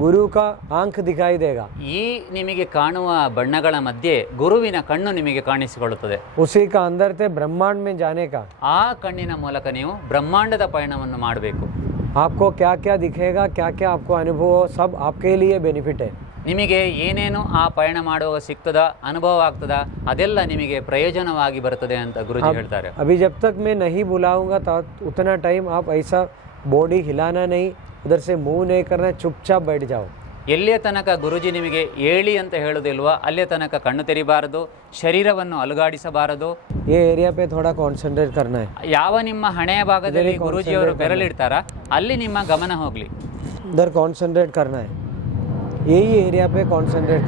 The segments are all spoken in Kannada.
ಗುರು ಕಾ ಆಂಕ್ ದಿಖಾಯಿ ದೇಗ. ಈ ನಿಮಗೆ ಕಾಣುವ ಬಣ್ಣಗಳ ಮಧ್ಯೆ ಗುರುವಿನ ಕಣ್ಣು ನಿಮಗೆ ಕಾಣಿಸಿಕೊಳ್ಳುತ್ತದೆ. ಉಸಿ ಕಾ ಅಂದರ್ತೆ ಬ್ರಹ್ಮಾಂಡ್ ಮೇ ಜಾನೆ ಕಾ ಆ ಕಣ್ಣಿನ ಮೂಲಕ ನೀವು ಬ್ರಹ್ಮಾಂಡದ ಪಯಣವನ್ನು ಮಾಡಬೇಕು. ಆಪ್ಕೋ ಕ್ಯಾ ಕ್ಯಾ ದಿಖೇಗ ಕ್ಯಾ ಕ್ಯಾ ಆಪ್ಕೋ ಅನುಭವ ಸಬ್ ಆಪ್ಕೆ ಲಿಯೇ ಬೆನಿಫಿಟ್. ಹೈ ನಿಮಗೆ ಏನೇನು ಆ ಪಯಣ ಮಾಡುವಾಗ ಸಿಗ್ತದ ಅನುಭವ ಆಗ್ತದ ಅದೆಲ್ಲ ನಿಮಗೆ ಪ್ರಯೋಜನವಾಗಿ ಬರ್ತದೆ ಅಂತ ಗುರುಜಿ ಹೇಳ್ತಾರೆ. ಅಭಿ ಜಬ್ ತಕ್ ಮೇ ನಹಿ ಬುಲಾವುಂಗಾ ಉತ್ತನ ಟೈಮ್ ಆಪ್ ಐಸಾ ಬಾಡಿ ಹಿಲಾನಾ ನಹಿ उधर से मुंह नहीं करना चुपचाप बैठ जाओ ಎಲ್ಲಿಯ ತನಕ ಗುರುಜಿ ನಿಮಗೆ ಏಳಿ ಅಂತ ಹೇಳುದಿಲ್ವಾ ಅಲ್ಲಿಯ ತನಕ ಕಣ್ಣು ತೆರಿಬಾರದು ಶರೀರವನ್ನು ಅಲುಗಾಡಿಸಬಾರದು ये एरिया पे थोड़ा कंसंट्रेट करना है ಯಾವ ನಿಮ್ಮ ಹಣೆಯ ಭಾಗದಲ್ಲಿ ಗುರುಜಿಯವರು ಬೆರಳಿಡ್ತಾರ ಅಲ್ಲಿ ನಿಮ್ಮ ಗಮನ ಹೋಗ್ಲಿ उधर कंसंट्रेट करना है यही एरिया पे कंसंट्रेट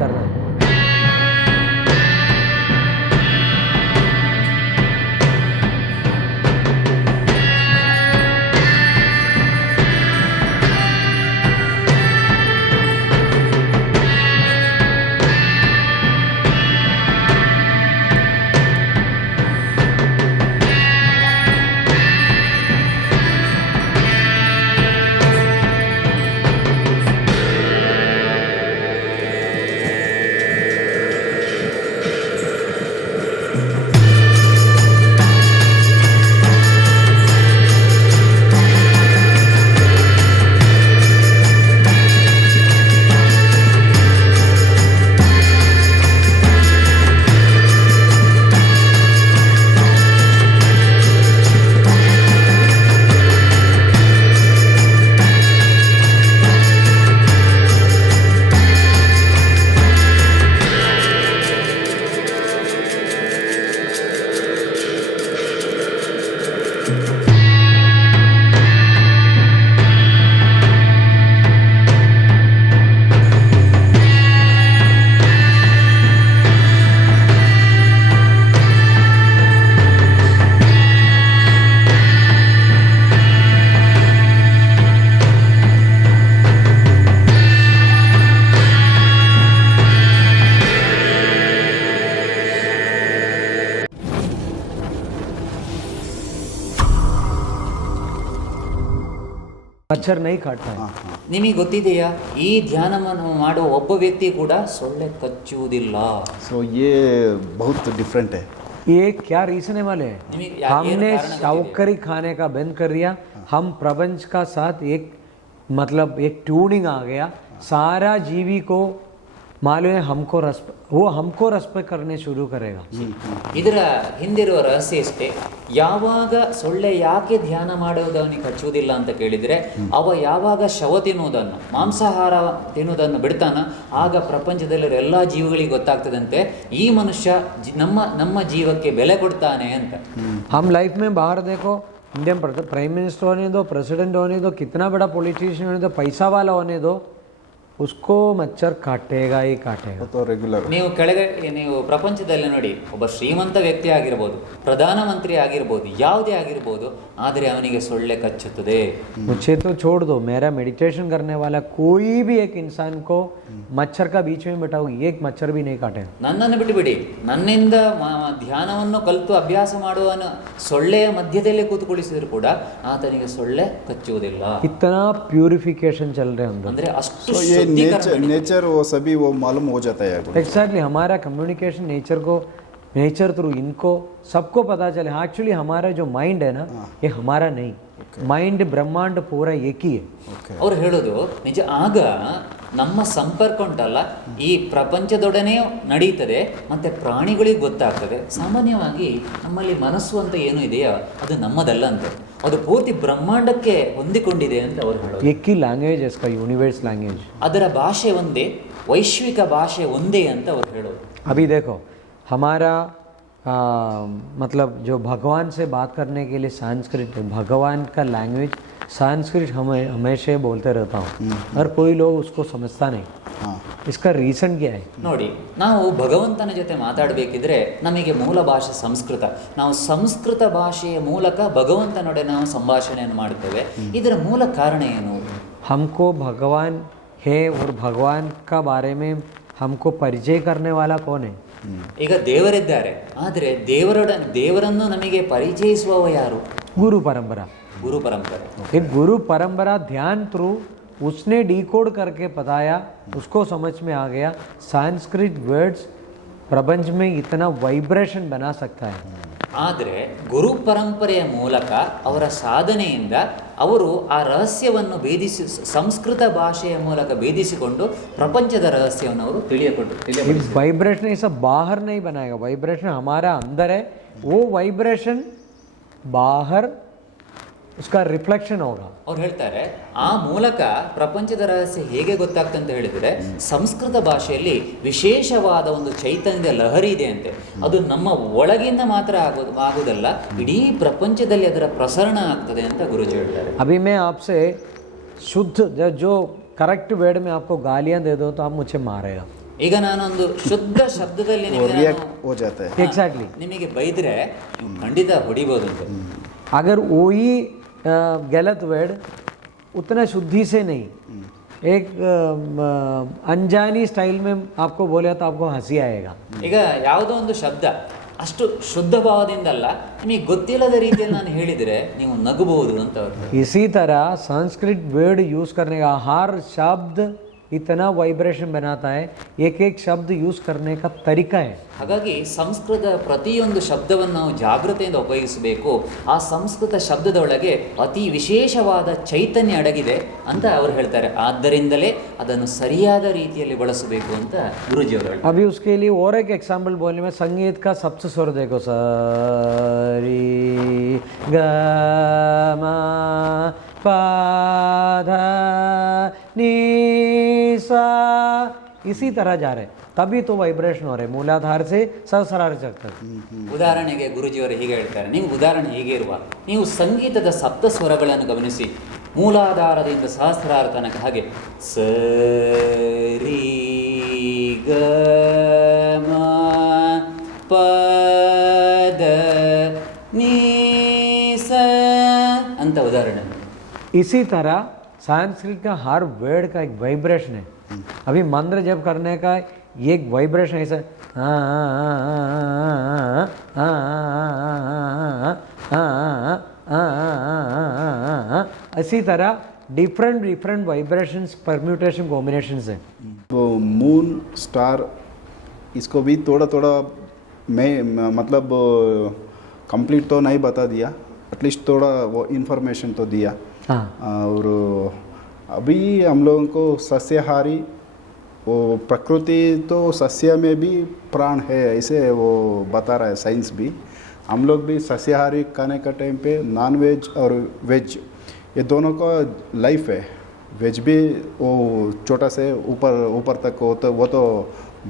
करना है मच्छर नहीं काटता है ನಿಮಗೆ ಗೊತ್ತಿದೆಯಾ ಈ ಧ್ಯಾನವನ್ನು ಮಾಡುವ ಒಬ್ಬ ವ್ಯಕ್ತಿ ಕೂಡ ಸೊಳ್ಳೆ ಕಚ್ಚುವುದಿಲ್ಲ सो ये बहुत डिफरेंट है ये क्या रीजन है वाले निमी- या- ये हमने कारण बताइए। शावकरी खाने का बंद कर दिया हम प्रपंच का साथ एक मतलब एक ट्यूनिंग आ गया सारा जीवी को मालूम है हमको रस वो हमको रेस्पेक्ट करने शुरू करेगा ಇದರ ಹಿಂದಿರುವ ರಹಸ್ಯ ಇಷ್ಟೇ ಯಾವಾಗ ಸೊಳ್ಳೆ ಯಾಕೆ ಧ್ಯಾನ ಮಾಡುವುದು ಅವನಿಗೆ ಕಚ್ಚುವುದಿಲ್ಲ ಅಂತ ಕೇಳಿದರೆ ಅವ ಯಾವಾಗ ಶವ ತಿನ್ನುವುದನ್ನು ಮಾಂಸಾಹಾರ ತಿನ್ನುವುದನ್ನು ಬಿಡ್ತಾನ ಆಗ ಪ್ರಪಂಚದಲ್ಲಿರೋ ಎಲ್ಲ ಜೀವಿಗಳಿಗೆ ಗೊತ್ತಾಗ್ತದಂತೆ ಈ ಮನುಷ್ಯ ಜಿ- ನಮ್ಮ ನಮ್ಮ ಜೀವಕ್ಕೆ ಬೆಲೆ ಕೊಡ್ತಾನೆ ಅಂತ हम लाइफ में बाहर देखो इंडियन प्राइम मिनिस्टर होने दो प्रेसिडेंट होने दो कितना बड़ा पॉलिटिशियन होने दो पैसा वाला होने दो उसको मच्छर काटेगा ही काटेगा वो तो रेगुलर ನೀವು ಕೆಳಗೆ ನೀವು ಪ್ರಪಂಚದಲ್ಲಿ ನೋಡಿ ಒಬ್ಬ ಶ್ರೀಮಂತ ವ್ಯಕ್ತಿ ಆಗಿರ್ಬೋದು ಪ್ರಧಾನಮಂತ್ರಿ ಆಗಿರ್ಬೋದು ಯಾವುದೇ ಆಗಿರ್ಬೋದು ಆದರೆ ಅವನಿಗೆ ಸೊಳ್ಳೆ ಕಚ್ಚುತ್ತದೆ मुझे तो छोड़ दो मेरा मेडिटेशन करने वाला कोई भी एक इंसान को मच्छर का बीच में बैठा हो एक मच्छर भी नहीं काटेगा ನನ್ನನ್ನು ಬಿಟ್ಟುಬಿಡಿ ನನ್ನಿಂದ ಮ- ಧ್ಯಾನವನ್ನು ಕಲಿತು ಅಭ್ಯಾಸ ಮಾಡುವನು ಸೊಳ್ಳೆಯ ಮಧ್ಯದಲ್ಲೇ ಕೂತುಕೊಳಿಸಿದ್ರು ಕೂಡ ಆತನಿಗೆ ಸೊಳ್ಳೆ ಕಚ್ಚುವುದಿಲ್ಲ इतना प्यूरिफिकेशन चल रहे हैं अंदर ಅಂದ್ರೆ ಅಷ್ಟು तो ये ಶುದ್ಧೀಕರಣ नेचर ನಡೀತಿದೆ. नेचर वो सभी वो मालूम हो जाता है आपको। एग्जैक्टली हमारा कम्युनिकेशन नेचर को नेचर थ्रू इनको सबको पता चले एक्चुअली हमारा जो माइंड है ना ये हमारा नहीं माइंड ब्रह्मांड पूरा एक ही है ओके ಅವ್ರು ಹೇಳೋದು ನಿಜ ಆಗ ನಮ್ಮ ಸಂಪರ್ಕ ಉಂಟಲ್ಲ ಈ ಪ್ರಪಂಚದೊಡನೆ ನಡೀತದೆ ಮತ್ತೆ ಪ್ರಾಣಿಗಳಿಗೆ ಗೊತ್ತಾಗ್ತದೆ ಸಾಮಾನ್ಯವಾಗಿ ನಮ್ಮಲ್ಲಿ ಮನಸ್ಸು ಅಂತ ಏನು ಇದೆಯೋ ಅದು ನಮ್ಮದಲ್ಲ ಅಂತ ಅದು ಪೂರ್ತಿ ಬ್ರಹ್ಮಾಂಡಕ್ಕೆ ಹೊಂದಿಕೊಂಡಿದೆ ಅಂತ ಅವರು ಎಕ್ಕಿ ಲ್ಯಾಂಗ್ವೇಜ್ ಯೂನಿವರ್ಸ್ ಲ್ಯಾಂಗ್ವೇಜ್ ಅದರ ಭಾಷೆ ಒಂದೇ ವೈಶ್ವಿಕ ಭಾಷೆ ಒಂದೇ ಅಂತ ಅವರು ಹೇಳೋದು. ಅಭಿ ದೇಖೋ ಹಮಾರಾ मतलब जो भगवान से बात करने के लिए संस्कृत है भगवान का लैंग्वेज संस्कृत हमें हमेशा बोलते रहता हूँ और कोई लोग उसको समझता नहीं हाँ इसका रीज़न क्या है ನೋಡಿ ನಾವು ಭಗವಂತನ ಜೊತೆ ಮಾತಾಡಬೇಕಿದ್ರೆ ನಮಗೆ ಮೂಲ ಭಾಷೆ ಸಂಸ್ಕೃತ ನಾವು ಸಂಸ್ಕೃತ ಭಾಷೆಯ ಮೂಲಕ ಭಗವಂತನೊಡೆ ನಾವು ಸಂಭಾಷಣೆಯನ್ನು ಮಾಡುತ್ತೇವೆ ಇದರ ಮೂಲ ಕಾರಣ ಏನು हमको भगवान है और भगवान का बारे में हमको परिचय करने वाला कौन है ಈಗ ದೇವರಿದ್ದಾರೆ ಆದರೆ ದೇವರೊಡ ದೇವರನ್ನು ನಮಗೆ ಪರಿಚಯಿಸುವವ ಯಾರು गुरु परंपरा ಗುರು ಪರಂಪರೆ एक गुरु परंपरा ध्यान थ्रू उसने डिकोड करके बताया उसको समझ में आ गया संस्कृत वर्ड्स प्रपंच में इतना वाइब्रेशन बना सकता है ಆದರೆ ಗುರು ಪರಂಪರೆಯ ಮೂಲಕ ಅವರ ಸಾಧನೆಯಿಂದ ಅವರು ಆ ರಹಸ್ಯವನ್ನು ಭೇದಿಸಿ ಸಂಸ್ಕೃತ ಭಾಷೆಯ ಮೂಲಕ ಭೇದಿಸಿಕೊಂಡು ಪ್ರಪಂಚದ ರಹಸ್ಯವನ್ನು ಅವರು ತಿಳಿಯಕೊಟ್ಟು ತಿಳಿಯಪಡಿಸಿದರು वाइब्रेशन ये सब बाहर नहीं बनाएगा वाइब्रेशन हमारा अंदर है वो वाइब्रेशन बाहर उसका रिफ्लेक्शन होगा ಅವ್ರು ಹೇಳ್ತಾರೆ ಆ ಮೂಲಕ ಪ್ರಪಂಚದ ರಹಸ್ಯ ಹೇಗೆ ಗೊತ್ತಾಗ್ತದೆ ಅಂತ ಹೇಳಿದರೆ ಸಂಸ್ಕೃತ ಭಾಷೆಯಲ್ಲಿ ವಿಶೇಷವಾದ ಒಂದು ಚೈತನ್ಯದ ಲಹರಿ ಇದೆ ಅಂತೆ ಅದು ನಮ್ಮ ಒಳಗಿಂದ ಮಾತ್ರ ಆಗೋದು ಆಗುವುದಲ್ಲ ಇಡೀ ಪ್ರಪಂಚದಲ್ಲಿ ಅದರ ಪ್ರಸರಣ ಆಗ್ತದೆ ಅಂತ ಗುರುಜಿ ಹೇಳ್ತಾರೆ अभी मैं आपसे शुद्ध जो- जो करेक्ट वर्ड में आपको गालियां दे दो तो आप मुझे मारेगा ಈಗ ನಾನೊಂದು ಶುದ್ಧ ಶಬ್ದದಲ್ಲಿ वो ನಿಮಗೆ रिएक्ट ನಾನು- हो जाता है ಹಾ, Exactly. ನಿಮಗೆ ಬೈದ್ರೆ ನೀವು ಖಂಡಿತ ಹೊಡಿಬೋದು ಅಂತ अगर वही अ, गलत वर्ड उतना शुद्धि से नहीं एक अ, म, अनजानी स्टाइल में आपको बोले तो आपको हंसी आएगा ಈಗ ಯಾವುದೋ ಒಂದು ಶಬ್ದ ಅಷ್ಟು ಶುದ್ಧ ಭಾವದಿಂದಲ್ಲ ನಿಮಗೆ ಗೊತ್ತಿಲ್ಲದ ರೀತಿಯಲ್ಲಿ ನಾನು ಹೇಳಿದರೆ ನೀವು ನಗಬಹುದು ಅಂತ ಅವ್ರು इसी तरह संस्कृत वर्ड यूज करने का हर शब्द इतना वाइब्रेशन बनाता है एक एक शब्द यूज करने का तरीका है ಹಾಗಾಗಿ ಸಂಸ್ಕೃತ ಪ್ರತಿಯೊಂದು ಶಬ್ದವನ್ನು ನಾವು ಜಾಗೃತೆಯಿಂದ ಉಪಯೋಗಿಸಬೇಕು ಆ ಸಂಸ್ಕೃತ ಶಬ್ದದ ಒಳಗೆ ಅತಿ ವಿಶೇಷವಾದ ಚೈತನ್ಯ ಅಡಗಿದೆ ಅಂತ ಅವ್ರು ಹೇಳ್ತಾರೆ ಆದ್ದರಿಂದಲೇ ಅದನ್ನು ಸರಿಯಾದ ರೀತಿಯಲ್ಲಿ ಬಳಸಬೇಕು ಅಂತ ಗುರುಜಿ ಅವರು ಹೇಳ್ತಾರೆ अभी उसके लिए और एक एग्जाम्पल बोलने में संगीत का सप्त स्वर देखो सरी ग म प ध नी सा इसी तरह जा रहे तभी तो वाइब्रेशन हो रहे मूलाधार से सहस्रार तक ಉದಾಹರಣೆಗೆ ಗುರುಜಿಯವರು ಹೀಗೆ ಹೇಳ್ತಾರೆ ನೀವು ಉದಾಹರಣೆ ಹೀಗೆ ಇರುವ ನೀವು ಸಂಗೀತದ ಸಪ್ತ ಸ್ವರಗಳನ್ನು ಗಮನಿಸಿ ಮೂಲಾಧಾರದಿಂದ ಸಹಸ್ರಾರ ತನಕ ಹಾಗೆ ಸರಿ ಗ ಮ ಪದ ನೀ ಸ ಅಂತ ಉದಾಹರಣೆ इसी तरह संस्कृत का हर वर्ड का एक वाइब्रेशन है अभी मंत्र जब करने का एक वाइब्रेशन ऐसा इसी तरह different different vibrations permutation combinations हैं तो मून स्टार इसको भी थोड़ा थोड़ा मैं मतलब कंप्लीट तो नहीं बता दिया एटलीस्ट थोड़ा वो इन्फॉर्मेशन तो दिया हाँ और अभी हम लोगों को सस्याहारी, वो प्रकृति तो सस्य में भी प्राण है, ऐसे वो बता रहा है साइंस भी। हम लोग भी सस्याहारी खाने का टाइम पे नॉन वेज और वेज ये दोनों का लाइफ है। वेज भी वो छोटा से ऊपर ऊपर तक वो तो वो तो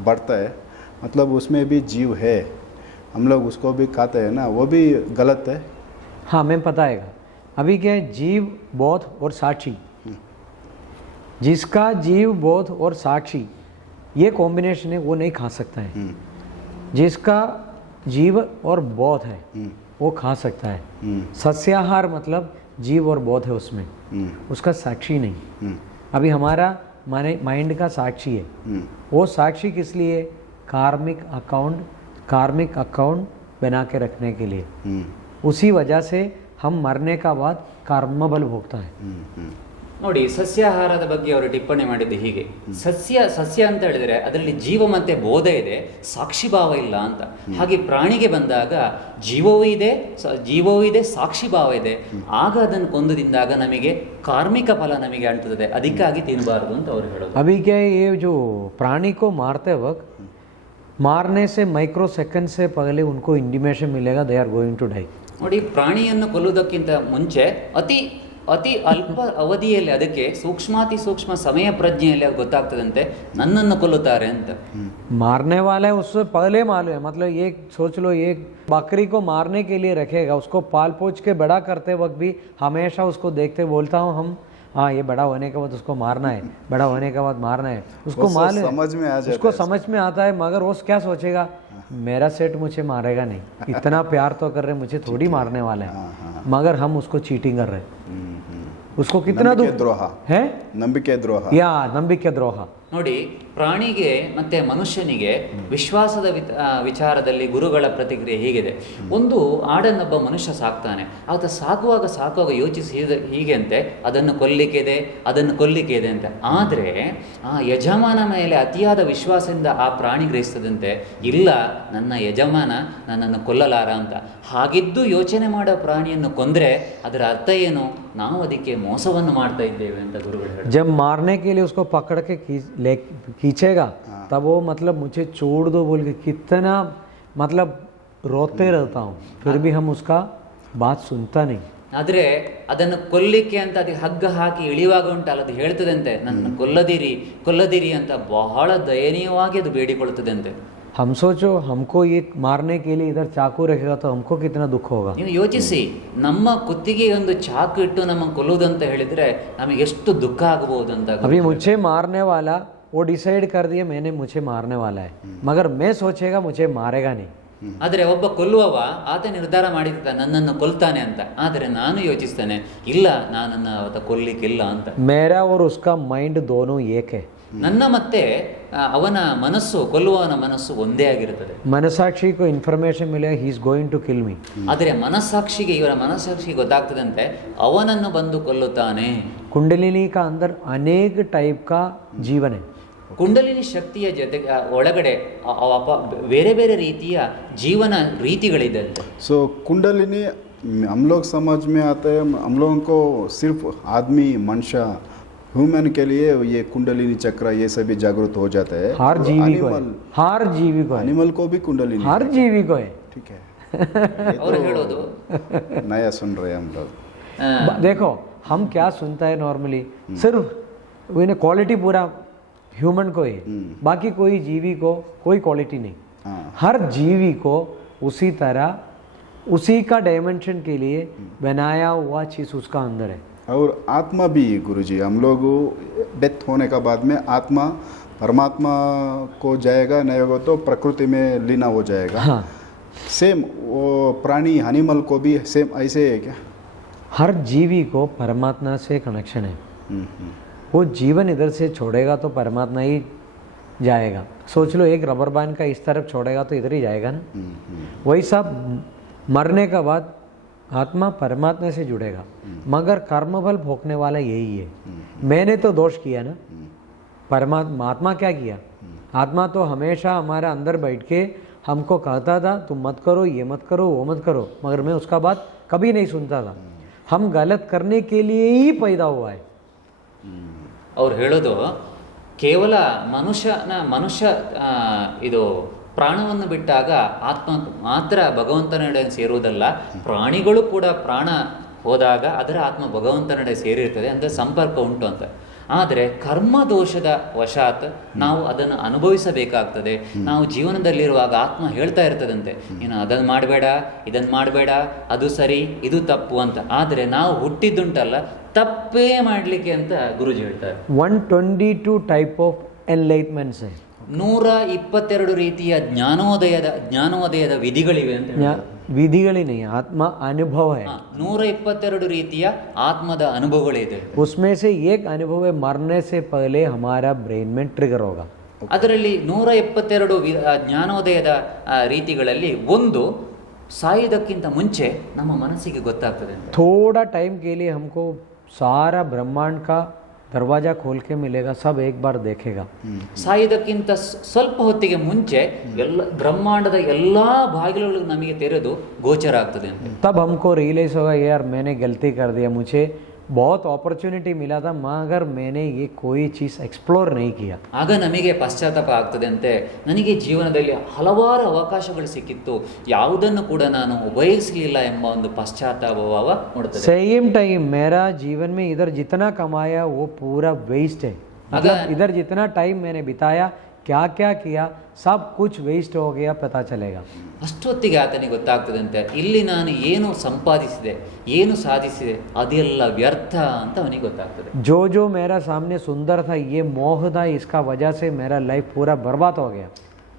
बढ़ता है। मतलब उसमें भी जीव है। हम लोग उसको भी खाते हैं ना, वो भी गलत है। हाँ मैं है। अभी क्या है, जीव, बौद्ध और साक्षी जिसका जीव बोध और साक्षी ये कॉम्बिनेशन है वो नहीं खा सकता है। हम्म, जिसका जीव और बोध है हम्म, वो खा सकता है। हम्म, सस्याहार मतलब जीव और बोध है उसमें। उसका साक्षी नहीं। अभी हमारा माने माइंड का साक्षी है। वो साक्षी किस लिए कार्मिक अकाउंट कार्मिक अकाउंट बना के रखने के लिए। उसी वजह से हम मरने का बाद कर्म बल भोगता है। ನೋಡಿ ಸಸ್ಯಾಹಾರದ ಬಗ್ಗೆ ಅವರು ಟಿಪ್ಪಣಿ ಮಾಡಿದ್ದು ಹೀಗೆ. ಸಸ್ಯ ಸಸ್ಯ ಅಂತ ಹೇಳಿದರೆ ಅದರಲ್ಲಿ ಜೀವ ಮತ್ತೆ ಬೋಧ ಇದೆ ಸಾಕ್ಷಿಭಾವ ಇಲ್ಲ ಅಂತ. ಹಾಗೆ ಪ್ರಾಣಿಗೆ ಬಂದಾಗ ಜೀವವೂ ಇದೆ ಜೀವವೂ ಇದೆ ಸಾಕ್ಷಿಭಾವ ಇದೆ. ಆಗ ಅದನ್ನು ಕೊಂದುದಿಂದಾಗ ನಮಗೆ ಕಾರ್ಮಿಕ ಫಲ ನಮಗೆ ಅಂಟುತ್ತದೆ. ಅದಕ್ಕಾಗಿ ತಿನ್ನಬಾರದು ಅಂತ ಅವರು ಹೇಳೋದು. ಅಭಿಗೆ ಜೋ ಪ್ರಾಣಿಕೋ ಮಾರ್ತೆ ವಕ್ ಮಾರನೆ ಸೆ ಮೈಕ್ರೋ ಸೆಕೆಂಡ್ ಸೆ ಪಗಲೆ ಉನ್ಕೋ intimation ಮಿಲೇಗಾ they are going to die. ನೋಡಿ ಪ್ರಾಣಿಯನ್ನು ಕೊಲ್ಲುವುದಕ್ಕಿಂತ ಮುಂಚೆ ಅತಿ ಅತಿ ಅಲ್ಪ ಅವಧಿಯಲ್ಲಿ ಅದಕ್ಕೆ ಸೂಕ್ಷ್ಮಾತಿ ಸೂಕ್ಷ್ಮ ಸಮಯ ಪ್ರಜ್ಞೆಯಲ್ಲಿ ಅದು ಗೊತ್ತಾಗ್ತದಂತೆ ನನ್ನನ್ನು ಕೊಲ್ಲುತ್ತಾರೆ ಅಂತ मारने वाला है उससे पहले मालूम है मतलब एक सोच लो एक बकरी को मारने के लिए रखेगा उसको पाल पोछ के बड़ा करते वक्त भी हमेशा उसको देखते बोलता हूँ हम हाँ ये बड़ा होने के बाद उसको मारना है बड़ा होने के बाद मारना है उसको वो सब मालूम है समझ में आ जाता उसको है। समझ में आता है मगर वो क्या सोचेगा मेरा सेठ मुझे मारेगा नहीं इतना प्यार तो कर रहे मुझे थोड़ी मारने वाला है मगर हम उसको चीटिंग कर रहे हैं हम्म, हम्म, उसको कितना दुख? द्रोह। है? नंबिके द्रोह। या नंबिके द्रोह। ನೋಡಿ ಪ್ರಾಣಿಗೆ ಮತ್ತು ಮನುಷ್ಯನಿಗೆ ವಿಶ್ವಾಸದ ವಿಚಾರದಲ್ಲಿ ಗುರುಗಳ ಪ್ರತಿಕ್ರಿಯೆ ಹೀಗಿದೆ. ಒಂದು ಆಡನ್ನೊಬ್ಬ ಮನುಷ್ಯ ಸಾಕ್ತಾನೆ. ಆತ ಸಾಕುವಾಗ ಸಾಕುವಾಗ ಯೋಚಿಸಿ ಹೀಗೆ ಅಂತೆ ಅದನ್ನು ಇದೆ ಅದನ್ನು ಕೊಲ್ಲಿಕ್ಕಿದೆ ಅಂತ. ಆದರೆ ಆ ಯಜಮಾನ ಮೇಲೆ ಅತಿಯಾದ ವಿಶ್ವಾಸದಿಂದ ಆ ಪ್ರಾಣಿ ಗ್ರಹಿಸ್ತದಂತೆ ಇಲ್ಲ ನನ್ನ ಯಜಮಾನ ನನ್ನನ್ನು ಕೊಲ್ಲಲಾರ ಅಂತ. ಹಾಗಿದ್ದು ಯೋಚನೆ ಮಾಡೋ ಪ್ರಾಣಿಯನ್ನು ಕೊಂದರೆ ಅದರ ಅರ್ಥ ಏನು? ನಾವು ಅದಕ್ಕೆ ಮೋಸವನ್ನು ಮಾಡ್ತಾ ಇದ್ದೇವೆ ಅಂತ ಗುರುಗಳು ಜಮ್ ಮಾರನೇ ಕೇಳಿ ಉಸ್ಕೋ ಪಕ್ಕಡಕ್ಕೆ उसको पकड़ के खींच ले खींचेगा तब वो मतलब मुझे छोड़ दो बोल के कितना मतलब रोते रहता हूँ फिर भी हम उसका बात सुनता नहीं ಆದರೆ ಅದನ್ನು ಕೊಲ್ಲಿಕ್ಕೆ ಅಂತ ಅದಕ್ಕೆ ಹಗ್ಗ ಹಾಕಿ ಇಳಿಯುವಾಗ ಉಂಟಲ್ಲ ಅದು ಹೇಳ್ತದಂತೆ ನನ್ನ ಕೊಲ್ಲದಿರಿ ಕೊಲ್ಲದಿರಿ ಅಂತ ಬಹಳ ದಯನೀಯವಾಗಿ ಅದು ಬೇಡಿಕೊಳ್ಳುತ್ತದಂತೆ हम सोचो हमको ये मारने के लिए इधर चाकू रखेगा तो हमको कितना दुख होगा ನೀವು ಯೋಚಿಸಿ ನಮ್ಮ ಕುತ್ತಿಗೆ ಒಂದು ಚಾಕು ಇಟ್ಟು ನಮ್ಮ ಕೊಲ್ಲುವುದಂತ ಹೇಳಿದ್ರೆ ನಮಗೆ ಎಷ್ಟು ದುಃಖ ಆಗಬಹುದು ಅಂತ अभी मुझे मारने वाला वो डिसाइड कर दिया मैंने मुझे मारने वाला है मगर मैं सोचेगा मुझे मारेगा नहीं ಆದರೆ ಒಬ್ಬ ಕೊಲ್ಲುವವ ಆತ ನಿರ್ಧಾರ ಮಾಡಿರ್ತಾನೆ ನನ್ನನ್ನು ಕೊಲ್ತಾನೆ ಅಂತ ಆದರೆ ನಾನು ಯೋಚಿಸ್ತೇನೆ ಇಲ್ಲ ನಾನನ್ನು ಆತ ಕೊಲ್ಲಿಕ್ಕಿಲ್ಲ ಅಂತ मेरा और उसका माइंड दोनों एक है ನನ್ನ ಮತ್ತೆ ಆ, ಅವನ ಮನಸ್ಸು ಕೊಲ್ಲುವವನ ಮನಸ್ಸು ಒಂದೇ ಆಗಿರುತ್ತದೆ मनसाक्षी को इन्फॉर्मेशन मिलेगा he is going to kill me ಆದರೆ ಮನಸ್ಸಾಕ್ಷಿಗೆ ಇವರ ಮನಸ್ಸಾಕ್ಷಿಗೆ ಗೊತ್ತಾಗ್ತದಂತೆ ಅವನನ್ನು ಬಂದು ಕೊಲ್ಲುತ್ತಾನೆ कुंडलिनी का अंदर अनेक टाइप का जीवन है ಕುಂಡಲಿನಿ ಶಕ್ತಿಯ ಜೊತೆ ಆ, ಒಳಗಡೆ ಅ- ಅವ ಅಪ- ಬೇರೆ ಬೇರೆ ರೀತಿಯ ಜೀವನ ರೀತಿಗಳಿದೆ ಅಂತೆ सो कुंडलिनी हम लोग समझ में आते हैं हम लोगों को सिर्फ आदमी मनुष्य ह्यूमन के लिए ये कुंडलिनी चक्र ये सभी जागृत हो जाता तो है। हर जीवी को हर जीवी को एनिमल को भी कुंडलिनी हर जीवी को है। ठीक है। तो और हेड़ो दो। नया सुन रहे हम लोग। हाँ। देखो हम क्या सुनता है नॉर्मली हम्म। सिर्फ़ इन्हें क्वालिटी पूरा ह्यूमन को है। हम्म। बाकी कोई जीवी को कोई क्वालिटी नहीं। हाँ। हर जीवी को उसी तरह उसी का डायमेंशन के लिए हम्म। बनाया हुआ चीज़ उसका अंदर है। और आत्मा भी गुरु जी हम लोग डेथ होने का बाद में आत्मा परमात्मा को जाएगा नहीं होगा तो प्रकृति में लीना हो जाएगा। हाँ। सेम वो प्राणी एनिमल को भी सेम ऐसे है क्या? हर जीवी को परमात्मा से कनेक्शन है। हम्म, हम्म, वो जीवन इधर से छोड़ेगा तो परमात्मा ही जाएगा। सोच लो एक रबर बैंड का इस तरफ़ छोड़ेगा तो इधर ही जाएगा ना। वही सब मरने का बाद आत्मा परमात्मा से जुड़ेगा मगर कर्मफल भोगने वाला यही है मैंने तो दोष किया ना परमात्मा आत्मा क्या किया आत्मा तो हमेशा हमारे अंदर बैठ के हमको कहता था तुम मत करो ये मत करो वो मत करो मगर मैं उसका बात कभी नहीं सुनता था हम गलत करने के लिए ही पैदा हुआ है ಅವ್ರು ಹೇಳೋದು ಕೇವಲ ಮನುಷ್ಯನ ಮನುಷ್ಯ ಆ, ಇದು ಪ್ರಾಣವನ್ನು ಬಿಟ್ಟಾಗ ಆತ್ಮ ಮಾತ್ರ ಭಗವಂತನಡೆ ಸೇರುವುದಲ್ಲ, ಪ್ರಾಣಿಗಳು ಕೂಡ ಪ್ರಾಣ ಹೋದಾಗ ಅದರ ಆತ್ಮ ಭಗವಂತನಡೆ ಸೇರಿರ್ತದೆ, ಅಂದರೆ ಸಂಪರ್ಕ ಉಂಟು ಅಂತ. ಆದರೆ ಕರ್ಮ ದೋಷದ ವಶಾತ್ ನಾವು ಅದನ್ನು ಅನುಭವಿಸಬೇಕಾಗ್ತದೆ. ನಾವು ಜೀವನದಲ್ಲಿರುವಾಗ ಆತ್ಮ ಹೇಳ್ತಾ ಇರ್ತದಂತೆ, ಏನು ಅದನ್ನು ಮಾಡಬೇಡ, ಇದನ್ನು ಮಾಡಬೇಡ, ಅದು ಸರಿ, ಇದು ತಪ್ಪು ಅಂತ. ಆದರೆ ನಾವು ಹುಟ್ಟಿದ್ದುಂಟಲ್ಲ, ತಪ್ಪೇ ಮಾಡಲಿಕ್ಕೆ ಅಂತ ಗುರುಜಿ ಹೇಳ್ತಾರೆ. One twenty two type of enlightenments ನೂರ ಇಪ್ಪತ್ತೆರಡು ರೀತಿಯ ಜ್ಞಾನೋದಯದ ಜ್ಞಾನೋದಯದ ವಿಧಿಗಳಿವೆ ಅಂತ ವಿಧಿಗಳಿನೇ ಆತ್ಮ ಅನುಭವ ನೂರ ಇಪ್ಪತ್ತೆರಡು ರೀತಿಯ ಆತ್ಮದ ಅನುಭವಗಳಿದೆ. ಉಸ್ಮೇಸೆ ಏಕ್ ಅನುಭವ ಮರನೆ ಸೆ ಹಮಾರ ಬ್ರೈನ್ ಮೇ ಟ್ರಿಗರ್ ಹೋಗ. ಅದರಲ್ಲಿ ನೂರ ಎಪ್ಪತ್ತೆರಡು ಜ್ಞಾನೋದಯದ ರೀತಿಗಳಲ್ಲಿ ಒಂದು ಸಾಯುವುದಕ್ಕಿಂತ ಮುಂಚೆ ನಮ್ಮ ಮನಸ್ಸಿಗೆ ಗೊತ್ತಾಗ್ತದೆ ಥೋಡಾ ಟೈಮ್ ಕೇಳಿ ಹಮ್ಕೋ ಸಾರ ಬ್ರಹ್ಮಾಂಡ ಕಾ ದರ್ವಾಜಾ ಖೋಲ್ಕೆ ಮಿಲೇಗ ಸಬ್ ಏಕ್ ಬಾರ್ ದೇಖೇಗ. ಸಾಯಿದಕ್ಕಿಂತ ಸ್ವಲ್ಪ ಹೊತ್ತಿಗೆ ಮುಂಚೆ ಎಲ್ಲ ಬ್ರಹ್ಮಾಂಡದ ಎಲ್ಲ ಬಾಗಿಲುಗಳು ನಮಗೆ ತೆರೆದು ಗೋಚರ ಆಗ್ತದೆ ತಬ್ ಹಮ್ಕೋ ರಿಯಲೈಸ್ ಹೋಗ ಯಾರ್ ಮೇನೆ ಗಲ್ತಿ ಕರ್ದಿಯ ಮುಚೆ. बहुत अपॉर्चुनिटी मिला था मगर मैंने ये कोई चीज़ एक्सप्लोर नहीं किया ಆಗ ನಮಗೆ ಪಶ್ಚಾತ್ತಾಪ ಆಗ್ತದೆ ಅಂತೆ ನನಗೆ ಜೀವನದಲ್ಲಿ ಹಲವಾರು ಅವಕಾಶಗಳು ಸಿಕ್ಕಿತ್ತು ಯಾವುದನ್ನು ಕೂಡ ನಾನು ಉಪಯೋಗಿಸಲಿಲ್ಲ ಎಂಬ ಒಂದು ಪಶ್ಚಾತ್ತಾಪ ಭಾವ ಮೂಡುತ್ತದೆ सेम टाइम मेरा जीवन में इधर जितना कमाया वो पूरा वेस्ट है मतलब अगर- इधर जितना टाइम मैंने बिताया ಕ್ಯಾ ಕ್ಯಾ ಕಿಯಾ ಸಬ್ ಕುಚ್ ವೇಸ್ಟ್ ಹೋಗಿಯಾ ಪತಾ ಚಲೇಗ. ಅಷ್ಟೊತ್ತಿಗೆ ಆತನಿಗೆ ಗೊತ್ತಾಗ್ತದಂತೆ ಇಲ್ಲಿ ನಾನು ಏನು ಸಂಪಾದಿಸಿದೆ ಏನು ಸಾಧಿಸಿದೆ ಅದೆಲ್ಲ ವ್ಯರ್ಥ ಅಂತ ಅವನಿಗೆ ಗೊತ್ತಾಗ್ತದೆ. ಜೋ ಜೋ ಮೇರಾ ಸಾಮ್ನೆ ಸುಂದರ ಥಾ ಮೋಹದ ಇಸ್ಕಾ ವಜಾಸೆ ಮೇರಾ ಲೈಫ್ ಪೂರಾ ಬರ್ಬಾದ್ ಹೋಗ್ಯಾ.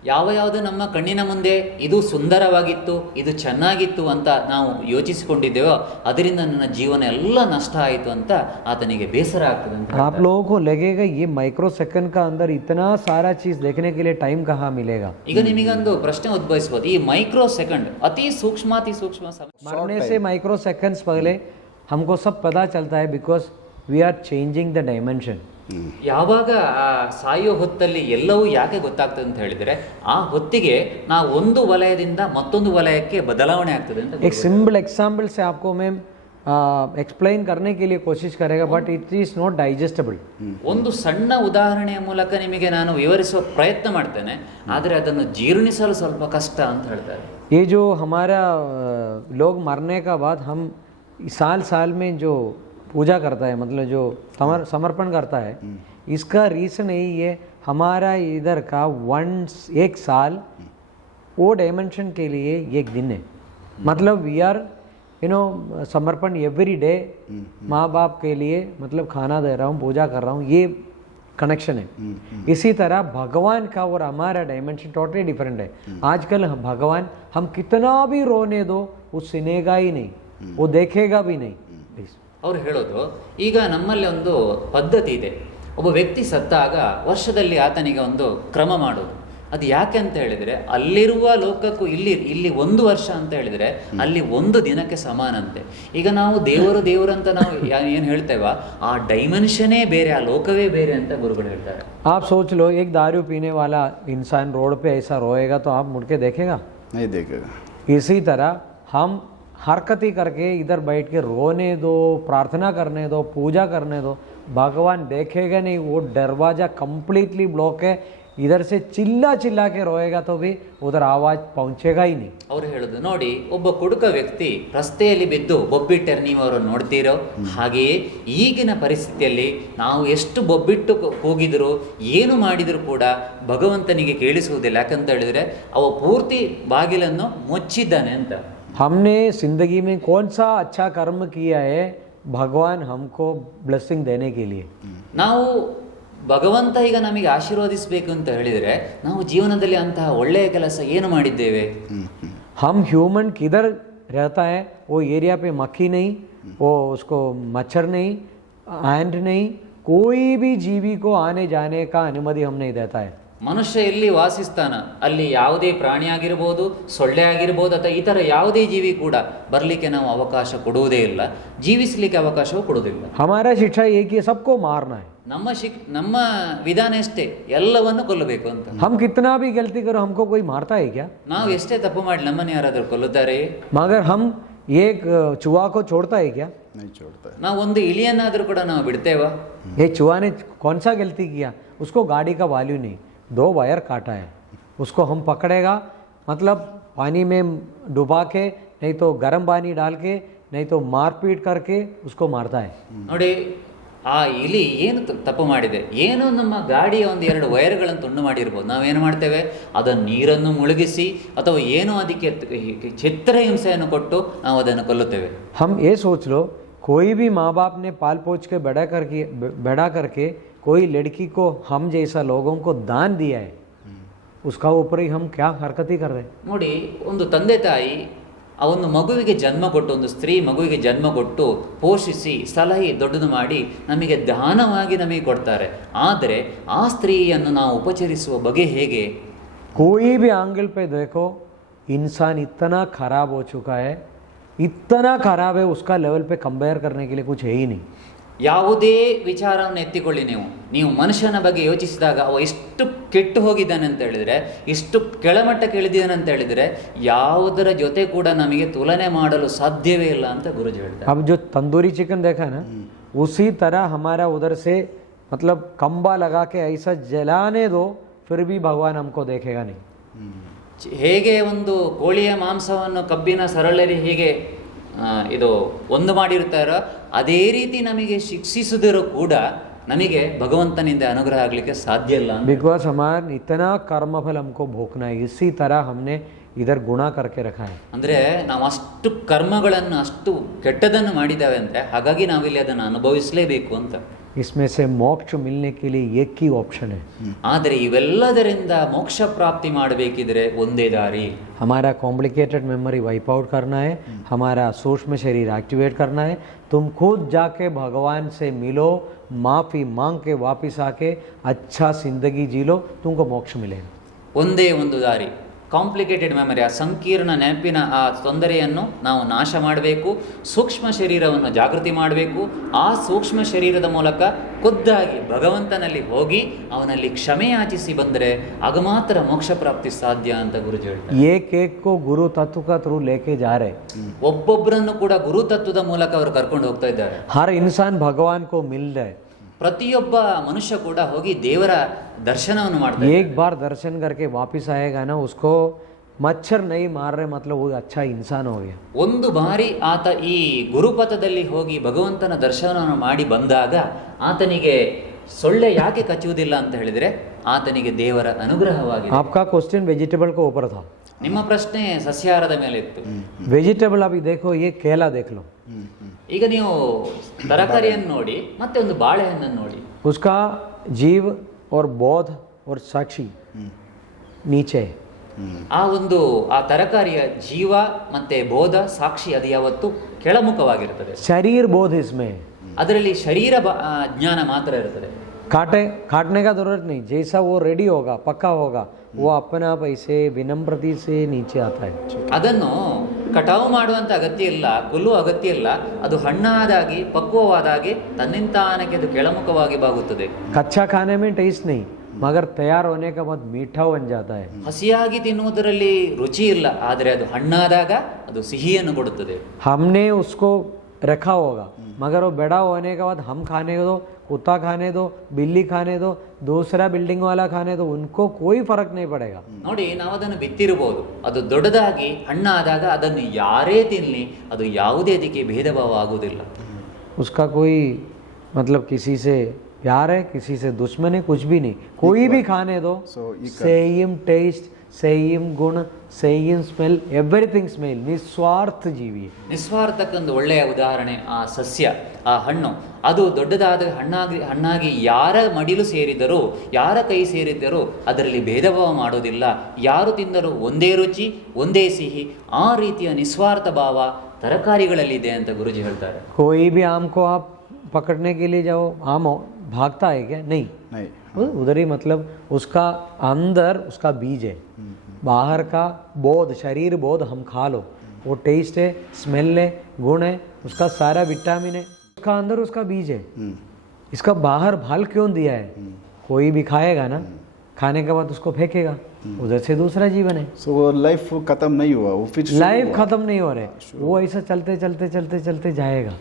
ಯಾವ ಯಾವುದು ನಮ್ಮ ಕಣ್ಣಿನ ಮುಂದೆ ಇದು ಸುಂದರವಾಗಿತ್ತು ಇದು ಚೆನ್ನಾಗಿತ್ತು ಅಂತ ನಾವು ಯೋಚಿಸಿಕೊಂಡಿದ್ದೇವೋ ಅದರಿಂದ ನನ್ನ ಜೀವನ ಎಲ್ಲ ನಷ್ಟ ಆಯಿತು ಅಂತ ಆತನಿಗೆ ಬೇಸರ ಆಗ್ತದೆ ಅಂತ आप लोगों को लगेगा ये माइक्रो सेकंड का अंदर इतना सारा चीज देखने के लिए टाइम कहाँ मिलेगा ಈಗ ನಿಮಗೊಂದು ಪ್ರಶ್ನೆ ಉದ್ಭವಿಸಬಹುದು ಈ ಮೈಕ್ರೋ ಸೆಕೆಂಡ್ ಅತಿ ಸೂಕ್ಷ್ಮಾತಿ ಸೂಕ್ಷ್ಮ ಸಮ- मरने से माइक्रो सेकंड्स पहले हमको सब पता चलता है because we are changing the dimension ಯಾವಾಗ ಆ ಸಾಯೋ ಹೊತ್ತಲ್ಲಿ ಎಲ್ಲವೂ ಯಾಕೆ ಗೊತ್ತಾಗ್ತದೆ ಅಂತ ಹೇಳಿದ್ರೆ ಆ ಹೊತ್ತಿಗೆ ನಾವು ಒಂದು ವಲಯದಿಂದ ಮತ್ತೊಂದು ವಲಯಕ್ಕೆ ಬದಲಾವಣೆ ಆಗ್ತದೆ ಅಂತ एक सिंपल एग्जाम्पल से आपको मैं एक्सप्लेन करने के लिए कोशिश करेगा but it is not digestible ಒಂದು ಸಣ್ಣ ಉದಾಹರಣೆಯ ಮೂಲಕ ನಿಮಗೆ ನಾನು ವಿವರಿಸುವ ಪ್ರಯತ್ನ ಮಾಡ್ತೇನೆ ಆದರೆ ಅದನ್ನು ಜೀರ್ಣಿಸಲು ಸ್ವಲ್ಪ ಕಷ್ಟ ಅಂತ ಹೇಳ್ತಾರೆ ये जो हमारा अ, लोग मरने का बाद हम साल साल में जो पूजा करता है मतलब जो समर समर्पण करता है इसका रीज़न यही है हमारा इधर का वन एक साल वो डायमेंशन के लिए एक दिन है। मतलब वी आर यू नो समर्पण एवरी डे माँ बाप के लिए मतलब खाना दे रहा हूँ पूजा कर रहा हूँ ये कनेक्शन है। इसी तरह भगवान का और हमारा डायमेंशन टोटली डिफरेंट है। आजकल हम- भगवान हम कितना भी रोने दो वो सुनेगा ही नहीं वो देखेगा भी नहीं। Please. ಅವ್ರು ಹೇಳೋದು ಈಗ ನಮ್ಮಲ್ಲಿ ಒಂದು ಪದ್ಧತಿ ಇದೆ ಒಬ್ಬ ವ್ಯಕ್ತಿ ಸತ್ತಾಗ ವರ್ಷದಲ್ಲಿ ಆತನಿಗೆ ಒಂದು ಕ್ರಮ ಮಾಡೋದು ಅದು ಯಾಕೆ ಅಂತ ಹೇಳಿದ್ರೆ ಅಲ್ಲಿರುವ ಲೋಕಕ್ಕೂ ಇಲ್ಲಿ ಇಲ್ಲಿ ಒಂದು ವರ್ಷ ಅಂತ ಹೇಳಿದ್ರೆ ಅಲ್ಲಿ ಒಂದು ದಿನಕ್ಕೆ ಸಮಾನಂತೆ ಈಗ ನಾವು ದೇವರು ದೇವರು ಅಂತ ನಾವು ಏನು ಹೇಳ್ತೇವ ಆ ಡೈಮೆನ್ಷನೇ ಬೇರೆ ಆ ಲೋಕವೇ ಬೇರೆ ಅಂತ ಗುರುಗಳು ಹೇಳ್ತಾರೆ आप सोच लो एक दारू पीने वाला इंसान रोड पे ऐसा रोएगा तो आप मुड़ के देखेगा नहीं देखेगा इसी तरह हम हरकती करके इधर बैठ के रोने दो प्रार्थना करने दो पूजा करने दो भगवान देखेगा नहीं वो दरवाजा कंप्लीटली ब्लॉक है इधर से चिल्ला चिल्ला के रोएगा तो भी उधर आवाज पहुंचेगा ही नहीं ಅವ್ರು ಹೇಳುದು ನೋಡಿ ಒಬ್ಬ ಕುಡುಕ ವ್ಯಕ್ತಿ ರಸ್ತೆಯಲ್ಲಿ ಬಿದ್ದು ಬೊಬ್ಬಿಟ್ಟರೆ ನೀವು ಅವರನ್ನು ನೋಡ್ತೀರೋ ಹಾಗೆಯೇ ಈಗಿನ ಪರಿಸ್ಥಿತಿಯಲ್ಲಿ ನಾವು ಎಷ್ಟು ಬೊಬ್ಬಿಟ್ಟು ಕು- ಕೂಗಿದ್ರು ಏನು ಮಾಡಿದರೂ ಕೂಡ ಭಗವಂತನಿಗೆ ಕೇಳಿಸುವುದಿಲ್ಲ ಯಾಕಂತ ಹೇಳಿದ್ರೆ ಅವ ಪೂರ್ತಿ ಬಾಗಿಲನ್ನು ಮುಚ್ಚಿದ್ದಾನೆ ಅಂತ हमने जिंदगी में कौन सा अच्छा कर्म किया है भगवान हमको ब्लेसिंग देने के लिए ನಾವು ಭಗವಂತ ಈಗ ನಮಗೆ ಆಶೀರ್ವದಿಸಬೇಕು ಅಂತ ಹೇಳಿದರೆ ನಾವು ಜೀವನದಲ್ಲಿ ಅಂತಹ ಒಳ್ಳೆಯ ಕೆಲಸ ಏನು ಮಾಡಿದ್ದೇವೆ हम ह्यूमन किधर रहता है वो एरिया पे मक्खी नहीं वो उसको मच्छर नहीं एंड नहीं कोई भी जीवी को आने जाने का अनुमति हम नहीं देता है ಮನುಷ್ಯ ಎಲ್ಲಿ ವಾಸಿಸ್ತಾನ? ಅಲ್ಲಿ ಯಾವುದೇ ಪ್ರಾಣಿ ಆಗಿರ್ಬೋದು ಸೊಳ್ಳೆ ಆಗಿರ್ಬೋದು ಅಥವಾ ಇತರ ಯಾವುದೇ ಜೀವಿ ಕೂಡ ಬರಲಿಕ್ಕೆ ನಾವು ಅವಕಾಶ ಕೊಡುವುದೇ ಇಲ್ಲ. ಜೀವಿಸಲಿಕ್ಕೆ ಅವಕಾಶವೂ ಕೊಡುವುದಿಲ್ಲ ಹಮಾರ ಶಿಕ್ಷಾ ಏಕೆ ಸಬ್ಕೋ ಮಾರ್ನ ನಮ್ಮ ಶಿಕ್ ನಮ್ಮ ವಿಧಾನ ಎಷ್ಟೇ ಎಲ್ಲವನ್ನು ಕೊಲ್ಲಬೇಕು ಅಂತ. ಹಮ್ ಕಿತ್ನಾ ಬಿ ಗೆಲ್ತಿಗರು ಹಮ್ಕೋ ಕೊಯ್ ಮಾರ್ತಾ ಈಗ ನಾವು ಎಷ್ಟೇ ತಪ್ಪು ಮಾಡಿ ನಮ್ಮನ್ನು ಯಾರಾದರೂ ಕೊಲ್ಲುತ್ತಾರೆ? ಮಗರ್ ಹಮ್ ಏಕ್ ಚುವಾಕೋ ಚೋಡ್ತಾ ಈಗ ನಾವು ಒಂದು ಇಲಿಯನ್ನಾದರೂ ಕೂಡ ನಾವು ಬಿಡ್ತೇವಾ? ಏ ಚುವಾನೆ ಕೊನ್ಸಾ ಗೆಲ್ತಿಗಿಯಾ ಉಸ್ಕೋ ಗಾಡಿ ಕಾ ವಾಲ್ಯೂ ನೀ. दो वायर काटा है उसको हम पकड़ेगा मतलब पानी में डुबा के नहीं तो गर्म पानी डाल के नहीं तो मारपीट करके उसको मारता है ನೋಡಿ ಆ ಇಲಿ ಏನು ತ- ತಪ್ಪು ಮಾಡಿದೆ ಏನೋ ನಮ್ಮ ಗಾಡಿಯ ಒಂದು ಎರಡು ವೈರ್ಗಳನ್ನು ತುಂಡು ಮಾಡಿರ್ಬೋದು ನಾವೇನು ಮಾಡ್ತೇವೆ ಅದನ್ನು ನೀರನ್ನು ಮುಳುಗಿಸಿ ಅಥವಾ ಏನೋ ಅದಕ್ಕೆ ತ- ಚಿತ್ರ ಹಿಂಸೆಯನ್ನು ಕೊಟ್ಟು ನಾವು ಅದನ್ನು ಕೊಲ್ಲುತ್ತೇವೆ हम ये सोच लो कोई भी माँ बाप ने पाल पोछ के बड़ा करके बड़ा करके कोई लड़की को हम जैसा लोगों को दान दिया है उसका ऊपर ही हम क्या हरकत ही कर रहे हैं ನೋಡಿ ಒಂದು ತಂದೆ ತಾಯಿ ಆ ಒಂದು ಮಗುವಿಗೆ ಜನ್ಮ ಕೊಟ್ಟು ಒಂದು ಸ್ತ್ರೀ ಮಗುವಿಗೆ ಜನ್ಮ ಕೊಟ್ಟು ಪೋಷಿಸಿ ಸಲಹೆ ದೊಡ್ಡದು ಮಾಡಿ ನಮಗೆ ದಾನವಾಗಿ ನಮಗೆ ಕೊಡ್ತಾರೆ ಆದರೆ ಆ ಸ್ತ್ರೀಯನ್ನು ನಾವು ಉಪಚರಿಸುವ ಬಗೆ ಹೇಗೆ कोई भी एंगल पे देखो इंसान इतना खराब हो चुका है इतना खराब है उसका लेवल पे कंपेयर करने के लिए कुछ है ही नहीं ಯಾವುದೇ ವಿಚಾರವನ್ನು ಎತ್ತಿಕೊಳ್ಳಿ ನೀವು. ನೀವು ಮನುಷ್ಯನ ಬಗ್ಗೆ ಯೋಚಿಸಿದಾಗ ಅವ ಎಷ್ಟು ಕೆಟ್ಟು ಹೋಗಿದ್ದಾನೆ ಅಂತ ಹೇಳಿದರೆ ಇಷ್ಟು ಕೆಳಮಟ್ಟಕ್ಕೆ ಇಳಿದಿದ್ದಾನೆ ಅಂತ ಹೇಳಿದರೆ ಯಾವುದರ ಜೊತೆ ಕೂಡ ನಮಗೆ ತುಲನೆ ಮಾಡಲು ಸಾಧ್ಯವೇ ಇಲ್ಲ ಅಂತ ಗುರುಜಿ ಹೇಳ್ತಾರೆ. ಅವ್ ಜೊ ತಂದೂರಿ ಚಿಕನ್ ದೇಖಾನ? ಉಸಿ ತರ ಹಮಾರ ಉದರ್ಸೆ ಮತ್ಲಬ್ ಕಂಬ ಲಗಾಕೆ ಐಸಾ ಜಲಾನೇದು ಫಿರ್ ಭಿ ಭಗವಾನ್ ಅಮ್ಕೋ ದೇಖೆಗಾನಿ ಹೇಗೆ ಒಂದು ಕೋಳಿಯ ಮಾಂಸವನ್ನು ಕಬ್ಬಿನ ಸರಳರಿ ಹೀಗೆ ಇದು ಒಂದು ಮಾಡಿರ್ತಾರೋ ಅದೇ ರೀತಿ ನಮಗೆ ಶಿಕ್ಷಿಸಿದರೂ ಕೂಡ ನಮಗೆ ಭಗವಂತನಿಂದ ಅನುಗ್ರಹ ಆಗಲಿಕ್ಕೆ ಸಾಧ್ಯ ಇಲ್ಲ ಅಂತ. बिकॉज हमारा इतना कर्मफल हमको भोगना है इसी तरह हमने इधर गुणा करके रखा है ಅಂದರೆ ನಾವು ಅಷ್ಟು ಕರ್ಮಗಳನ್ನು ಅಷ್ಟು ಕೆಟ್ಟದನ್ನು ಮಾಡಿದ್ದಾವೆ ಅಂದರೆ ಹಾಗಾಗಿ ನಾವಿಲ್ಲಿ ಅದನ್ನು ಅನುಭವಿಸಲೇಬೇಕು ಅಂತ इसमें से मोक्ष मिलने के लिए एक ही ऑप्शन है ಆದರೆ ಇವೆಲ್ಲದರಿಂದ ಮೋಕ್ಷ ಪ್ರಾಪ್ತಿ ಮಾಡಬೇಕಿದ್ರೆ ಒಂದೇ ದಾರಿ हमारा कॉम्प्लिकेटेड मेमोरी वाइप आउट करना है हमारा सूक्ष्म शरीर एक्टिवेट करना है तुम खुद जाके भगवान से मिलो माफ़ी मांग के वापस आके अच्छा जिंदगी जी लो तुमको मोक्ष मिलेगा ಒಂದೇ ಒಂದು ದಾರಿ ಕಾಂಪ್ಲಿಕೇಟೆಡ್ ಮೆಮರಿ ಆ ಸಂಕೀರ್ಣ ನೆನಪಿನ ಆ ತೊಂದರೆಯನ್ನು ನಾವು ನಾಶ ಮಾಡಬೇಕು ಸೂಕ್ಷ್ಮ ಶರೀರವನ್ನು ಜಾಗೃತಿ ಮಾಡಬೇಕು ಆ ಸೂಕ್ಷ್ಮ ಶರೀರದ ಮೂಲಕ ಖುದ್ದಾಗಿ ಭಗವಂತನಲ್ಲಿ ಹೋಗಿ ಅವನಲ್ಲಿ ಕ್ಷಮೆಯಾಚಿಸಿ ಬಂದರೆ ಆಗ ಮಾತ್ರ ಮೋಕ್ಷ ಪ್ರಾಪ್ತಿ ಸಾಧ್ಯ ಅಂತ ಗುರುಜಿ ಹೇಳ್ತಾರೆ. ಏಕೇಕೋ ಗುರು ತತ್ವಕ ತತ್ವಕರು ಲೇಖೆ ಜಾರೆ. ಒಬ್ಬೊಬ್ಬರನ್ನು ಕೂಡ ಗುರು ತತ್ವದ ಮೂಲಕ ಅವರು ಕರ್ಕೊಂಡು ಹೋಗ್ತಾ ಇದ್ದಾರೆ. ಹರ ಇನ್ಸಾನ್ ಭಗವಾನ್ ಕೋ ಮಿಲ್ದೆ. ಪ್ರತಿಯೊಬ್ಬ ಮನುಷ್ಯ ಕೂಡ ಹೋಗಿ ದೇವರ ದರ್ಶನವನ್ನು ಮಾಡ್ತಾರೆ एक बार दर्शन करके वापस आएगा ना उसको मच्छर नहीं मार रहे मतलब वो अच्छा इंसान हो गया ಒಂದು ಬಾರಿ ಆತ ಈ ಗುರುಪಥದಲ್ಲಿ ಹೋಗಿ ಭಗವಂತನ ದರ್ಶನವನ್ನು ಮಾಡಿ ಬಂದಾಗ ಆತನಿಗೆ ಸೊಳ್ಳೆ ಯಾಕೆ ಕಚ್ಚುವುದಿಲ್ಲ ಅಂತ ಹೇಳಿದ್ರೆ ಆತನಿಗೆ ದೇವರ ಅನುಗ್ರಹವಾಗಿದೆ आपका क्वेश्चन वेजिटेबल को ऊपर था ನಿಮ್ಮ ಪ್ರಶ್ನೆ ಸಸ್ಯಾಹಾರದ ಮೇಲೆ ಇತ್ತು वेजिटेबल अभी देखो ये केला देख लो ಈಗ ನೀವು ತರಕಾರಿಯನ್ನು ನೋಡಿ ಮತ್ತೆ ಒಂದು ಬಾಳೆಹಣ್ಣನ್ನು ನೋಡಿ उसका जीव और बोध और साक्षी नीचे है ಆ ಒಂದು ಆ ತರಕಾರಿಯ ಜೀವ ಮತ್ತೆ ಬೋಧ ಸಾಕ್ಷಿ ಅದು ಯಾವತ್ತು ಕೆಳಮುಖವಾಗಿರ್ತದೆ शरीर बोध इसमें है ಅದರಲ್ಲಿ ಶರೀರ ಬ- ಆ, ಜ್ಞಾನ ಮಾತ್ರ ಇರ್ತದೆ काटे काटने का जरूरत नहीं जैसा वो रेडी होगा पक्का होगा वो अपने आप ऐसे विनम्रति से नीचे आता है ಅದನ್ನು ಕಟಾವು ಮಾಡುವಂತ ಅಗತ್ಯ ಇಲ್ಲ ಕೊಲ್ಲುವ ಅಗತ್ಯ ಇಲ್ಲ ಅದು ಹಣ್ಣಾದಾಗಿ ಪಕ್ವವಾದಾಗಿ ತನ್ನಿಂತಾನಕ್ಕೆ ಅದು ಕೆಳಮುಖವಾಗಿ ಬಾಗುತ್ತದೆ कच्चा खाने में टेस्ट नहीं मगर तैयार होने के बाद मीठा बन जाता है ಹಸಿಯಾಗಿ ತಿನ್ನುವುದರಲ್ಲಿ ರುಚಿ ಇಲ್ಲ ಆದರೆ ಅದು ಹಣ್ಣಾದಾಗ ಅದು ಸಿಹಿಯನ್ನು ಕೊಡುತ್ತದೆ हमने उसको रखा होगा मगर वो बड़ा होने के बाद हम खाने दो कुत्ता खाने दो बिल्ली खाने दो दूसरा बिल्डिंग वाला खाने दो उनको कोई फर्क नहीं पड़ेगा ನೋಡಿ ನಾವು ಅದನ್ನು ಬಿತ್ತಿರಬಹುದು ಅದು ದೊಡ್ಡದಾಗಿ ಹಣ್ಣಾದಾಗ ಅದನ್ನು ಯಾರೇ ತಿನ್ನಲಿ ಅದು ಯಾವುದೇ ಅದಕ್ಕೆ ಭೇದ ಭಾವ ಆಗುವುದಿಲ್ಲ उसका कोई मतलब किसी से प्यार है किसी से दुश्मन है कुछ भी नहीं कोई भी खाने दो So, equal. Same taste same ಗುಣ ಸೇಮ್ ಸ್ಮೆಲ್ ಎವ್ರಿಥಿಂಗ್ ಸ್ಮೆಲ್ ನಿಸ್ವಾರ್ಥ ಜೀವಿ. ನಿಸ್ವಾರ್ಥಕ್ಕೊಂದು ಒಳ್ಳೆಯ ಉದಾಹರಣೆ ಆ ಸಸ್ಯ ಆ ಹಣ್ಣು. ಅದು ದೊಡ್ಡದಾದ ಹಣ್ಣಾಗಿ ಹಣ್ಣಾಗಿ ಯಾರ ಮಡಿಲು ಸೇರಿದರೂ ಯಾರ ಕೈ ಸೇರಿದ್ದರೂ ಅದರಲ್ಲಿ ಭೇದಭಾವ ಮಾಡೋದಿಲ್ಲ. ಯಾರು ತಿಂದರೂ ಒಂದೇ ರುಚಿ ಒಂದೇ ಸಿಹಿ ಆ ರೀತಿಯ ನಿಸ್ವಾರ್ಥ ಭಾವ ತರಕಾರಿಗಳಲ್ಲಿದೆ ಅಂತ ಗುರುಜಿ ಹೇಳ್ತಾರೆ. ಕೋಯಿ ಬಿ ಆಮ್ಕೋ ಆಪ್ ಪಕಡ್ನೆ ಕೆ ಲಿಯೇ ಜಾವೋ ಆಮೋ ಭಾಗ್ತಾ ಹೈ ನೈ ನೈ उधर ही मतलब उसका अंदर उसका बीज है। बाहर का बोध शरीर बोध हम खा लो। वो टेस्ट है स्मेल है गुण है उसका सारा विटामिन है। उसका अंदर उसका बीज है। हम्म, इसका बाहर भाल क्यों दिया है? कोई भी खाएगा ना खाने के बाद उसको फेंकेगा। उधर से दूसरा जीवन है सो वो लाइफ खत्म नहीं हुआ वो फिर शुरू लाइफ हुआ। खत्म नहीं हो रहे वो ऐसा चलते चलते चलते चलते जाएगा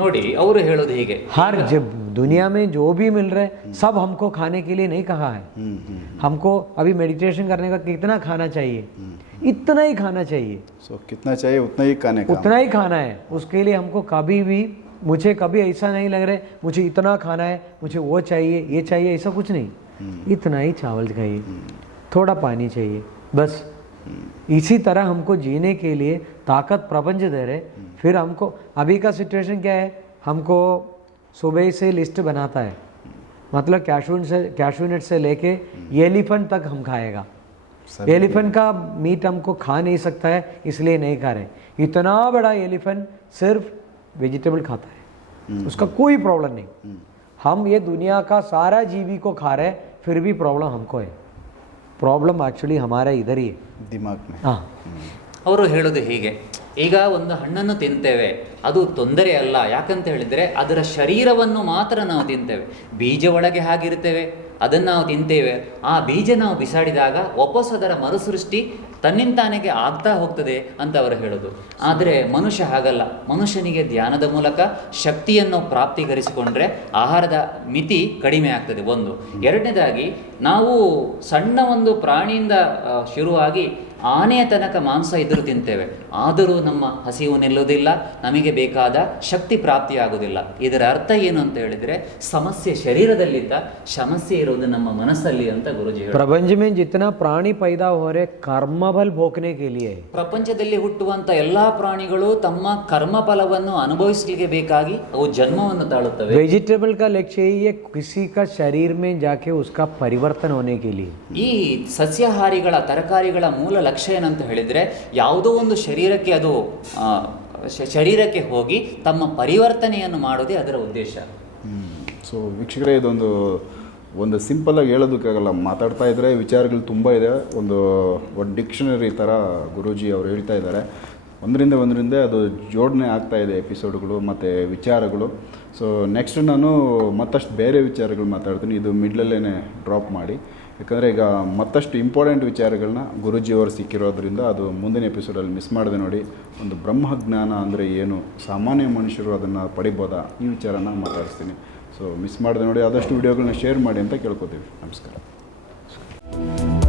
ನೋಡಿ ಅವರು ಹೇಳೋದು ಹೀಗೆ हर जब दुनिया में जो भी मिल रहा है सब हमको खाने के लिए नहीं कहा है हम्म, हम्म, हमको अभी मेडिटेशन करने का कितना खाना चाहिए इतना ही खाना चाहिए सो कितना चाहिए उतना ही खाने का उतना ही खाना है उसके लिए हमको कभी भी मुझे कभी ऐसा नहीं लग रहा है मुझे इतना खाना है मुझे वो चाहिए ये चाहिए ऐसा कुछ नहीं इतना ही चावल खाइए थोड़ा पानी चाहिए बस। इसी तरह हमको जीने के लिए ताकत प्रपंच दे रहे। फिर हमको अभी का सिचुएशन क्या है? हमको सुबह से लिस्ट बनाता है। मतलब कैशू से कैशू नट से लेके एलिफेंट तक हम खाएगा। एलिफेंट का मीट हमको खा नहीं सकता है इसलिए नहीं खा रहे। इतना बड़ा एलिफेंट सिर्फ़ वेजिटेबल खाता है। उसका कोई प्रॉब्लम नहीं। हम ये दुनिया का सारा जीवी को खा रहे फिर भी प्रॉब्लम हमको है। प्रॉब्लम एक्चुअली हमारा इधर ही है दिमाग में हाँ ಅವರು ಹೇಳೋದು ಹೀಗೆ ಈಗ ಒಂದು ಹಣ್ಣನ್ನು ತಿಂತೇವೆ ಅದು ತೊಂದರೆ ಅಲ್ಲ ಯಾಕಂತ ಹೇಳಿದರೆ ಅದರ ಶರೀರವನ್ನು ಮಾತ್ರ ನಾವು ತಿಂತೇವೆ ಬೀಜ ಒಳಗೆ ಹಾಗಿರ್ತೇವೆ ಅದನ್ನು ನಾವು ತಿಂತೇವೆ ಆ ಬೀಜ ನಾವು ಬಿಸಾಡಿದಾಗ ವಾಪಸ್ ಅದರ ಮರುಸೃಷ್ಟಿ ತನ್ನಿಂತಾನೆಗೆ ಆಗ್ತಾ ಹೋಗ್ತದೆ ಅಂತ ಅವರು ಹೇಳೋದು. ಆದರೆ ಮನುಷ್ಯ ಹಾಗಲ್ಲ. ಮನುಷ್ಯನಿಗೆ ಧ್ಯಾನದ ಮೂಲಕ ಶಕ್ತಿಯನ್ನು ಪ್ರಾಪ್ತೀಕರಿಸಿಕೊಂಡ್ರೆ ಆಹಾರದ ಮಿತಿ ಕಡಿಮೆ ಆಗ್ತದೆ. ಒಂದು. ಎರಡನೇದಾಗಿ, ನಾವು ಸಣ್ಣ ಒಂದು ಪ್ರಾಣಿಯಿಂದ ಶುರುವಾಗಿ ಆನೆಯ ತನಕ ಮಾಂಸ ಎದುರು ತಿಂತೇವೆ. ಆದರೂ ನಮ್ಮ ಹಸಿವು ನಿಲ್ಲುವುದಿಲ್ಲ ನಮಗೆ ಬೇಕಾದ ಶಕ್ತಿ ಪ್ರಾಪ್ತಿಯಾಗುವುದಿಲ್ಲ. ಇದರ ಅರ್ಥ ಏನು ಅಂತ ಹೇಳಿದ್ರೆ ಸಮಸ್ಯೆ ಶರೀರದಲ್ಲಿದ್ದ ಸಮಸ್ಯೆ ಇರುವುದು ನಮ್ಮ ಮನಸ್ಸಲ್ಲಿ ಅಂತ ಗುರುಜಿ ಪ್ರಪಂಚಮೇನ್ ಜಿತ್ತಿನ ಪ್ರಾಣಿ ಪೈದಾ ಹೋರೆ ಕರ್ಮಬಲ್ ಭೋಕನೆ ಕೇಳಿಯೇ ಪ್ರಪಂಚದಲ್ಲಿ ಹುಟ್ಟುವಂತ ಎಲ್ಲಾ ಪ್ರಾಣಿಗಳು ತಮ್ಮ ಕರ್ಮಫಲವನ್ನು ಅನುಭವಿಸಲಿಕ್ಕೆ ಬೇಕಾಗಿ ಅವು ಜನ್ಮವನ್ನು ತಾಳುತ್ತವೆ. ವೆಜಿಟೇಬಲ್ ಕಾ ಲಕ್ಷ್ಯ ಕಿಸಿ ಶರೀರ ಮೇ ಜಾಕೆ ಉಸ್ಕಾ ಪರಿವರ್ತನ ಹೋನೆ ಕೇಳಿ ಈ ಸಸ್ಯಾಹಾರಿಗಳ ತರಕಾರಿಗಳ ಮೂಲ ಲಕ್ಷ್ಯ ಏನಂತ ಹೇಳಿದರೆ ಯಾವುದೋ ಒಂದು ಶರೀರಕ್ಕೆ ಅದು ಶರೀರಕ್ಕೆ ಹೋಗಿ ತಮ್ಮ ಪರಿವರ್ತನೆಯನ್ನು ಮಾಡೋದೇ ಅದರ ಉದ್ದೇಶ. ಸೊ ವೀಕ್ಷಕರೇ, ಇದೊಂದು, ಒಂದು ಸಿಂಪಲ್ಲಾಗಿ ಹೇಳೋದಕ್ಕಾಗಲ್ಲ. ಮಾತಾಡ್ತಾ ಇದ್ದರೆ ವಿಚಾರಗಳು ತುಂಬ ಇದೆ. ಒಂದು ಒಂದು ಡಿಕ್ಷನರಿ ಥರ ಗುರೂಜಿ ಅವರು ಹೇಳ್ತಾ ಇದ್ದಾರೆ. ಒಂದರಿಂದ ಒಂದರಿಂದ ಅದು ಜೋಡಣೆ ಆಗ್ತಾ ಇದೆ ಎಪಿಸೋಡ್ಗಳು ಮತ್ತು ವಿಚಾರಗಳು. ಸೊ ನೆಕ್ಸ್ಟ್ ನಾನು ಮತ್ತಷ್ಟು ಬೇರೆ ವಿಚಾರಗಳು ಮಾತಾಡ್ತೀನಿ. ಇದು ಮಿಡ್ಲಲ್ಲೇ ಡ್ರಾಪ್ ಮಾಡಿ. ಯಾಕಂದರೆ ಈಗ ಮತ್ತಷ್ಟು ಇಂಪಾರ್ಟೆಂಟ್ ವಿಚಾರಗಳನ್ನ ಗುರುಜಿಯವರು ಸಿಕ್ಕಿರೋದ್ರಿಂದ ಅದು ಮುಂದಿನ ಎಪಿಸೋಡಲ್ಲಿ ಮಿಸ್ ಮಾಡಿದೆ ನೋಡಿ. ಒಂದು ಬ್ರಹ್ಮಜ್ಞಾನ ಅಂದರೆ ಏನು? ಸಾಮಾನ್ಯ ಮನುಷ್ಯರು ಅದನ್ನು ಪಡಿಬೋದಾ? ಈ ವಿಚಾರನ ಮಾತಾಡಿಸ್ತೀನಿ. ಸೊ ಮಿಸ್ ಮಾಡಿದೆ ನೋಡಿ, ಆದಷ್ಟು ವಿಡಿಯೋಗಳನ್ನ ಶೇರ್ ಮಾಡಿ ಅಂತ ಕೇಳ್ಕೊತೀವಿ. ನಮಸ್ಕಾರ.